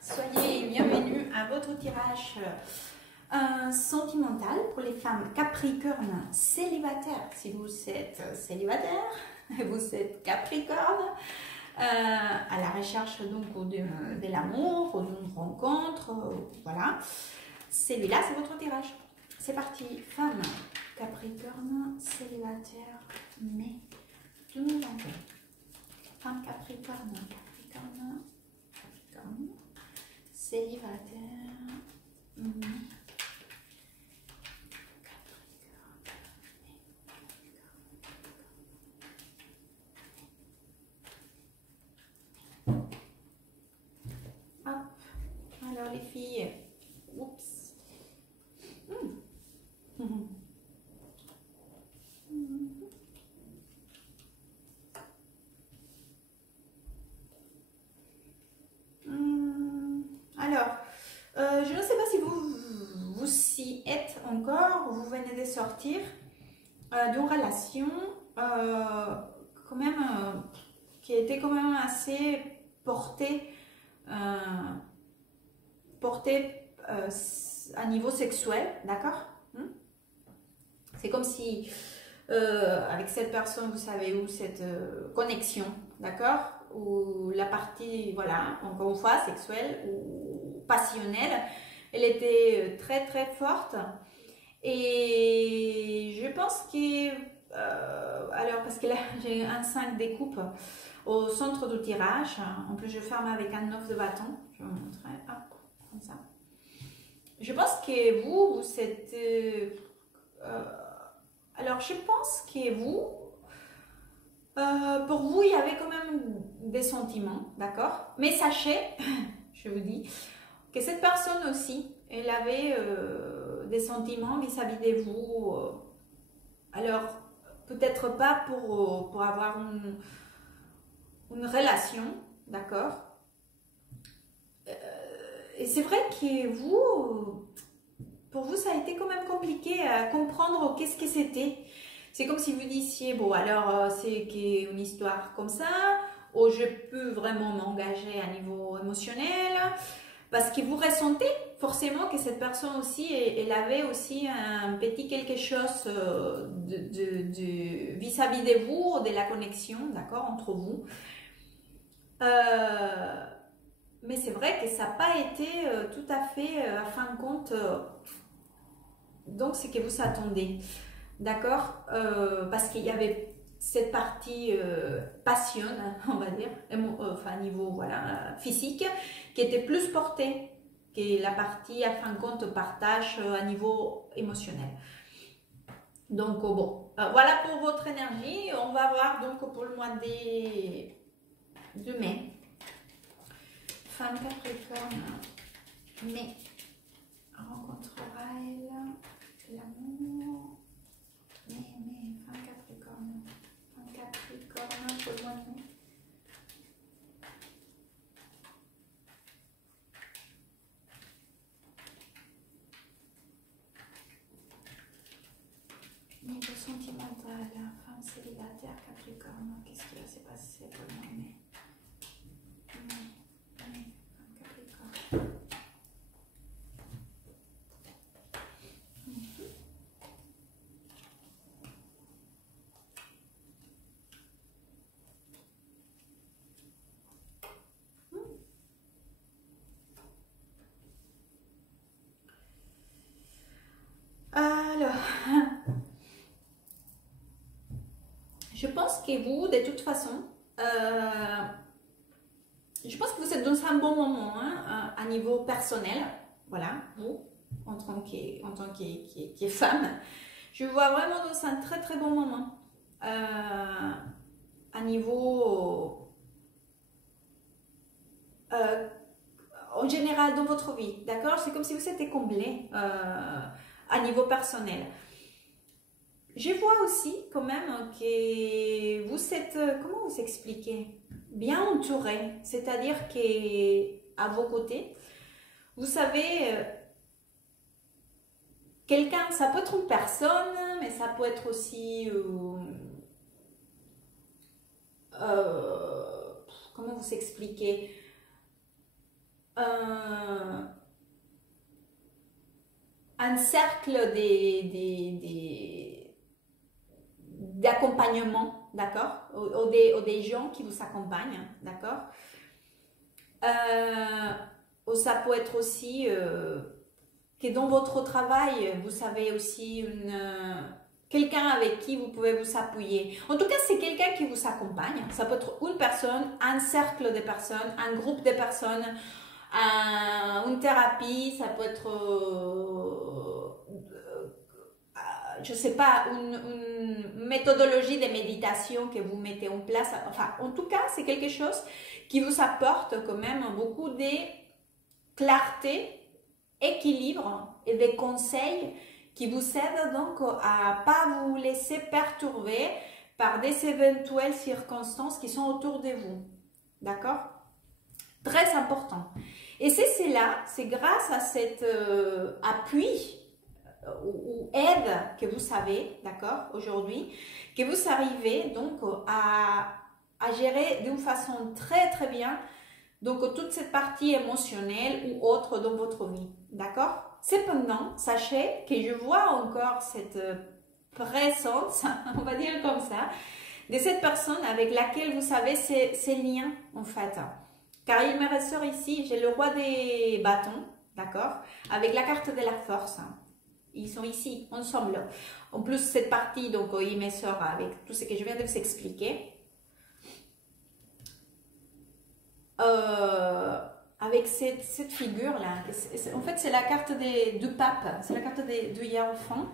soyez bienvenus à votre tirage sentimental pour les femmes capricornes célibataires. Si vous êtes célibataire, vous êtes capricorne, à la recherche donc de l'amour, d'une rencontre, voilà. Celui-là, c'est votre tirage. C'est parti. Femme capricorne célibataire, mai 2021. Femme capricorne, célibataire, mai. Hop. Alors les filles, oups. Alors, je ne sais pas si vous y êtes encore, vous venez de sortir d'une relation quand même qui était quand même assez portée à niveau sexuel, d'accord? C'est comme si avec cette personne, vous savez où, cette connexion, d'accord? Ou la partie, voilà, encore une fois, sexuelle ou passionnelle, elle était très très forte. Et je pense que, alors parce que là j'ai un 5 découpe au centre du tirage, en plus je ferme avec un 9 de bâton, je vais vous montrer, hop, comme ça. Je pense que vous êtes, alors je pense que vous, pour vous, il y avait quand même des sentiments, d'accord? Mais sachez, je vous dis, que cette personne aussi, elle avait des sentiments vis-à-vis de vous. Alors, peut-être pas pour avoir une relation, d'accord? Et c'est vrai que vous, pour vous, ça a été quand même compliqué à comprendre qu'est-ce que c'était. C'est comme si vous disiez, bon alors c'est une histoire comme ça, ou je peux vraiment m'engager à niveau émotionnel, parce que vous ressentez forcément que cette personne aussi, elle avait aussi un petit quelque chose vis-à-vis de vous, de la connexion, d'accord, entre vous. Mais c'est vrai que ça n'a pas été tout à fait, à fin de compte, donc c'est que vous attendez. D'accord, parce qu'il y avait cette partie passion, on va dire, enfin niveau voilà, physique, qui était plus portée que la partie, à fin de compte, partage à niveau émotionnel. Donc bon, voilà pour votre énergie. On va voir donc pour le mois de mai. Femme capricorne, mai, rencontrera-elle l'amour? Mais femme capricorne pour le mois de mai. Niveau sentimental, femme célibataire capricorne, qu'est-ce qui va se passer pour le mois de mai? Femme capricorne. Alors, je pense que vous, de toute façon, je pense que vous êtes dans un bon moment hein, à niveau personnel. Voilà, vous, en tant que femme, je vous vois vraiment dans un très très bon moment. À niveau en général dans votre vie, d'accord? C'est comme si vous étiez comblé à niveau personnel. Je vois aussi quand même que vous êtes, comment vous expliquer, bien entouré, c'est-à-dire qu'à vos côtés, vous savez, quelqu'un, ça peut être une personne, mais ça peut être aussi, comment vous expliquer, un cercle d'accompagnement, d'accord, ou des gens qui vous accompagnent, d'accord. Ou ça peut être aussi que dans votre travail, vous avez aussi quelqu'un avec qui vous pouvez vous appuyer. En tout cas, c'est quelqu'un qui vous accompagne. Ça peut être une personne, un cercle de personnes, un groupe de personnes, une thérapie, ça peut être, je sais pas, une méthodologie de méditation que vous mettez en place. Enfin, en tout cas, c'est quelque chose qui vous apporte quand même beaucoup de clarté, équilibre et des conseils qui vous aident donc à pas vous laisser perturber par des éventuelles circonstances qui sont autour de vous. D'accord? Très important. Et c'est là, c'est grâce à cet appui ou aide que vous avez, d'accord, aujourd'hui, que vous arrivez donc à gérer d'une façon très très bien donc toute cette partie émotionnelle ou autre dans votre vie, d'accord. Cependant, sachez que je vois encore cette présence, on va dire comme ça, de cette personne avec laquelle vous savez ces liens en fait. Car il me ressort ici, j'ai le roi des bâtons, d'accord, avec la carte de la force. Ils sont ici, ensemble. En plus, cette partie, donc, il me sort avec tout ce que je viens de vous expliquer. Avec cette figure-là. En fait, c'est la carte du pape, c'est la carte du hiérophant.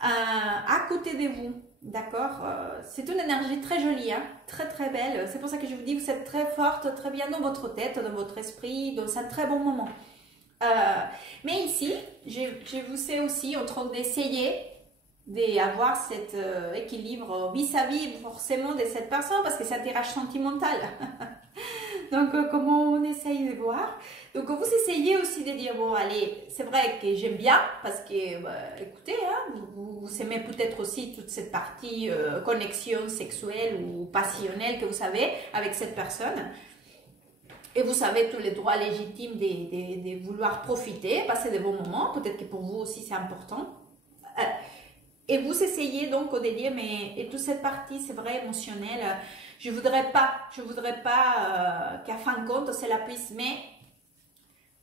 À côté de vous, d'accord. C'est une énergie très jolie, hein, très très belle. C'est pour ça que je vous dis, vous êtes très forte, très bien dans votre tête, dans votre esprit, dans un très bon moment. Mais ici, je vous ai aussi en train d'essayer d'avoir cet équilibre vis-à-vis forcément de cette personne parce que c'est un tirage sentimental. Donc, comment on essaye de voir. Donc, vous essayez aussi de dire, bon, allez, c'est vrai que j'aime bien, parce que, bah, écoutez, hein, vous aimez peut-être aussi toute cette partie connexion sexuelle ou passionnelle que vous avez avec cette personne. Et vous savez tous les droits légitimes de vouloir profiter, passer de bons moments. Peut-être que pour vous aussi, c'est important. Et vous essayez donc de dire, mais et toute cette partie, c'est vrai, émotionnelle, je voudrais pas qu'à fin de compte, cela puisse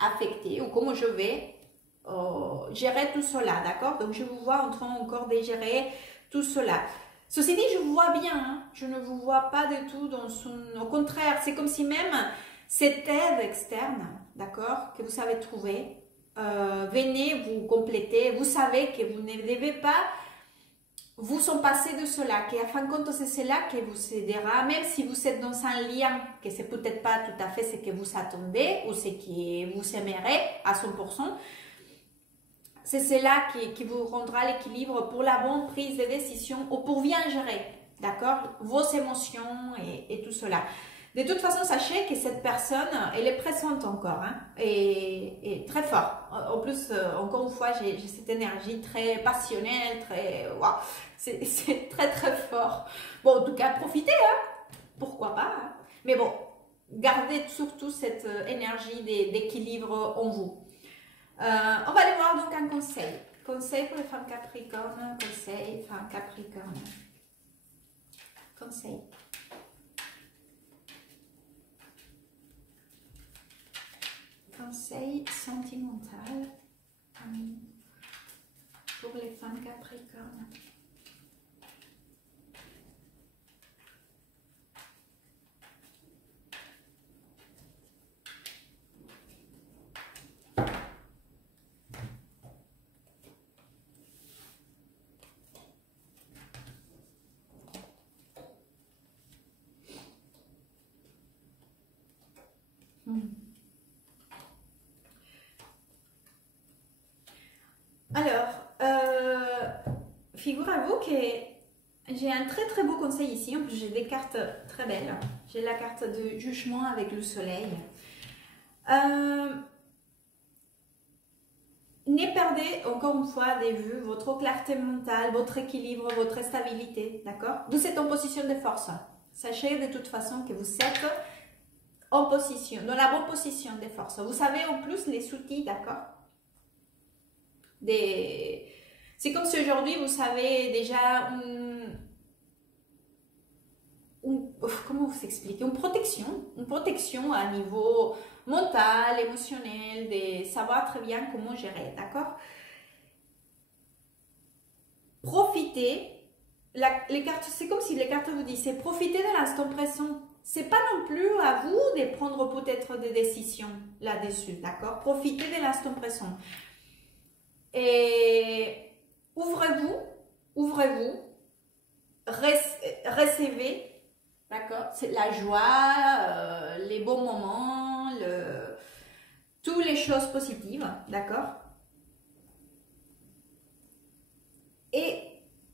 m'affecter ou comment je vais gérer tout cela, d'accord? Donc, je vous vois en train encore de gérer tout cela. Ceci dit, je vous vois bien, hein, je ne vous vois pas du tout dans son... Au contraire, c'est comme si même cette aide externe, d'accord, que vous savez trouver, venez vous compléter. Vous savez que vous ne devez pas vous en passer de cela, qu'à fin de compte, c'est cela qui vous aidera, même si vous êtes dans un lien, que c'est peut-être pas tout à fait ce que vous attendez ou ce que vous aimerez à 100%, c'est cela qui vous rendra l'équilibre pour la bonne prise de décision ou pour bien gérer, d'accord, vos émotions et tout cela. De toute façon, sachez que cette personne, elle est présente encore, hein, et très fort. En plus, encore une fois, j'ai cette énergie très passionnelle, très... Wow, c'est très très fort. Bon, en tout cas, profitez, hein, pourquoi pas. Hein. Mais bon, gardez surtout cette énergie d'équilibre en vous. On va aller voir donc un conseil. Conseil pour les femmes Capricorne, conseil, femmes Capricorne. Conseil. Conseil sentimental pour les femmes Capricorne. Alors, figurez-vous que j'ai un très très beau conseil ici. En plus, j'ai des cartes très belles. J'ai la carte de jugement avec le soleil. Ne perdez encore une fois de vue votre clarté mentale, votre équilibre, votre stabilité, d'accord? Vous êtes en position de force. Sachez de toute façon que vous êtes en position, dans la bonne position des forces. Vous savez en plus les outils, d'accord? C'est comme si aujourd'hui vous savez déjà comment vous expliquer, une protection à niveau mental, émotionnel, de savoir très bien comment gérer, d'accord? Profitez, les cartes, c'est comme si les cartes vous disaient, profitez de l'instant présent. C'est pas non plus à vous de prendre peut-être des décisions là-dessus, d'accord? Profitez de l'instant présent. Et ouvrez-vous, recevez, d'accord? C'est la joie, les bons moments, toutes les choses positives, d'accord? Et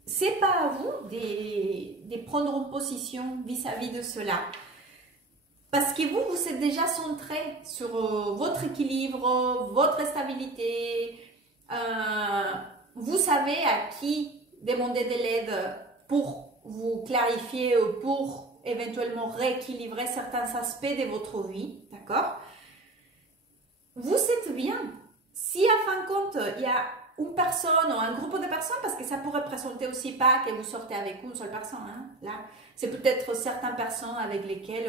c'est pas à vous de prendre une position vis-à-vis de cela. Parce que vous êtes déjà centré sur votre équilibre, votre stabilité. Vous savez à qui demander de l'aide pour vous clarifier ou pour éventuellement rééquilibrer certains aspects de votre vie. D'accord? Vous êtes bien. Si à fin de compte, il y a une personne ou un groupe de personnes, parce que ça pourrait représenter aussi pas que vous sortez avec une seule personne, hein, là, c'est peut-être certaines personnes avec lesquelles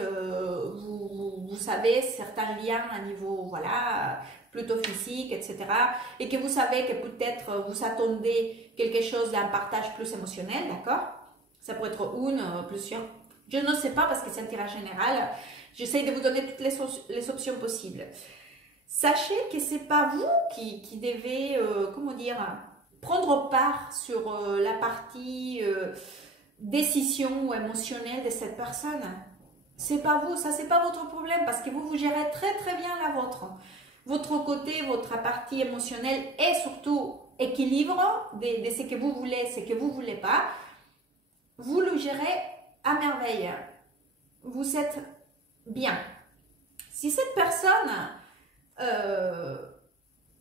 vous savez certains liens à niveau, voilà, plutôt physique, etc. Et que vous savez que peut-être vous attendez quelque chose d'un partage plus émotionnel, d'accord? Ça pourrait être une, plusieurs, je ne sais pas parce que c'est un tirage général, j'essaie de vous donner toutes les options possibles. Sachez que c'est pas vous qui devez, comment dire, prendre part sur la partie décision ou émotionnelle de cette personne. C'est pas vous, ça c'est pas votre problème parce que vous gérez très très bien la vôtre. Votre côté, votre partie émotionnelle et surtout équilibre de ce que vous voulez, ce que vous voulez pas. Vous le gérez à merveille. Vous êtes bien. Si cette personne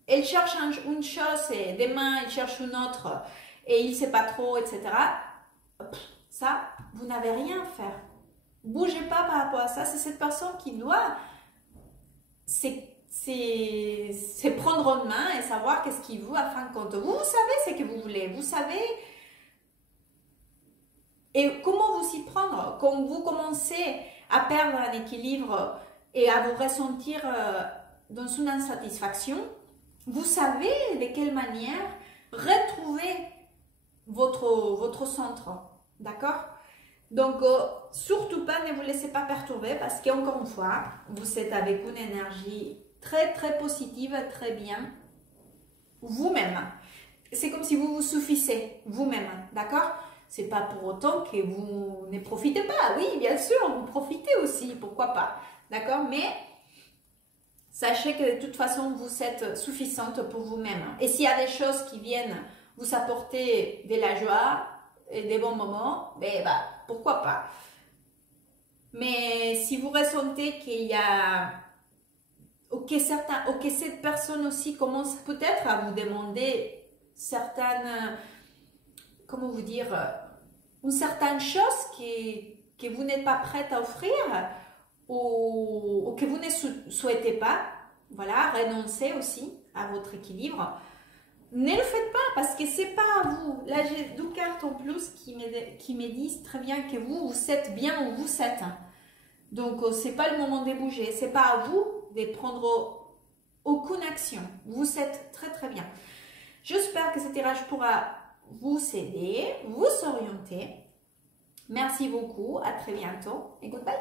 elle cherche une chose et demain elle cherche une autre et il ne sait pas trop, etc. Ça, vous n'avez rien à faire. Bougez pas par rapport à ça. C'est cette personne qui doit c'est prendre en main et savoir qu'est-ce qu'il veut afin de compte. Vous savez ce que vous voulez. Vous savez et comment vous y prendre. Quand vous commencez à perdre un équilibre et à vous ressentir dans une insatisfaction, vous savez de quelle manière retrouver votre centre, d'accord? Donc, surtout pas, ne vous laissez pas perturber parce qu'encore une fois, vous êtes avec une énergie très très positive, très bien, vous-même. C'est comme si vous vous suffisez vous-même, d'accord? C'est pas pour autant que vous ne profitez pas. Oui, bien sûr, vous profitez aussi, pourquoi pas, d'accord? Mais sachez que de toute façon, vous êtes suffisante pour vous-même. Et s'il y a des choses qui viennent vous apporter de la joie et des bons moments, ben, pourquoi pas. Mais si vous ressentez qu'il y a... Ok, cette personne aussi commence peut-être à vous demander certaines... Comment vous dire? Une certaine chose que vous n'êtes pas prête à offrir ou que vous ne souhaitez pas, voilà, renoncer aussi à votre équilibre. Ne le faites pas parce que c'est pas à vous. Là, j'ai 2 cartes en plus qui me disent très bien que vous êtes bien où vous êtes. Donc, c'est pas le moment de bouger. C'est pas à vous de prendre aucune action. Vous êtes très très bien. J'espère que ce tirage pourra vous aider, vous orienter. Merci beaucoup. À très bientôt et goodbye.